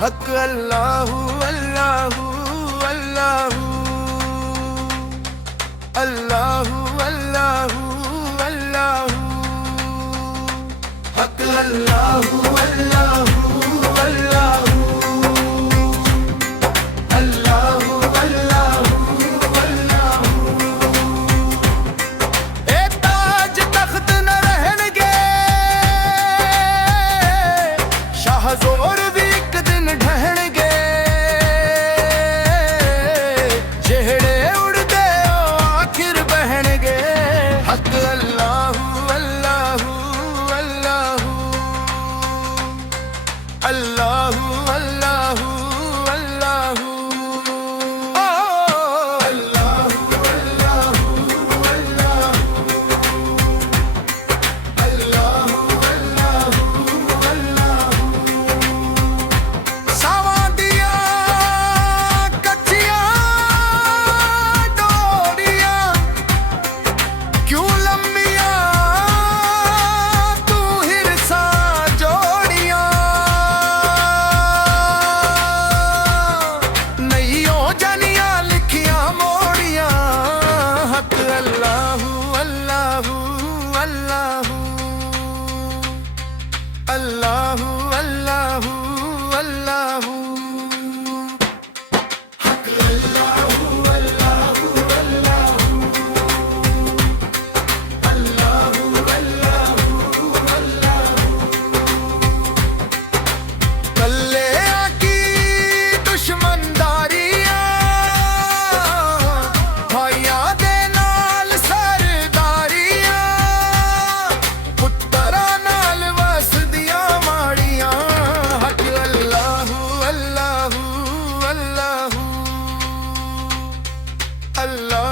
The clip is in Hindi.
हक अल्लाहू अल्लाहू अल्लाहू अल्लाहू अल्लाहू अल्लाहू हक अल्लाहू अल्लाहू अल्लाहू अल्लाहू अल्लाहू अल्लाहू ए ताज तख्त न रहणगे शाह जोर भी एक दिन ढहणगे जेहड़े उड़दे आखिर बहणगे हक अल्लाहू अल्लाहू अल्लाहू अल्लाहू अल्लाहू अल्लाहू अल्लाहू अल्लाहू अल्लाहू हक अल्लाहू अल्लाहू अल्लाहू अल्लाहू अल्लाहू अल्लाहू कल्ले आकी दुश्मनदारियां भाइयां दे नाल सरदारियां पुत्तरां नाल वसदियां माड़ियां हक अल्लाहू अल्लाहू अल्लाहू अल्लाह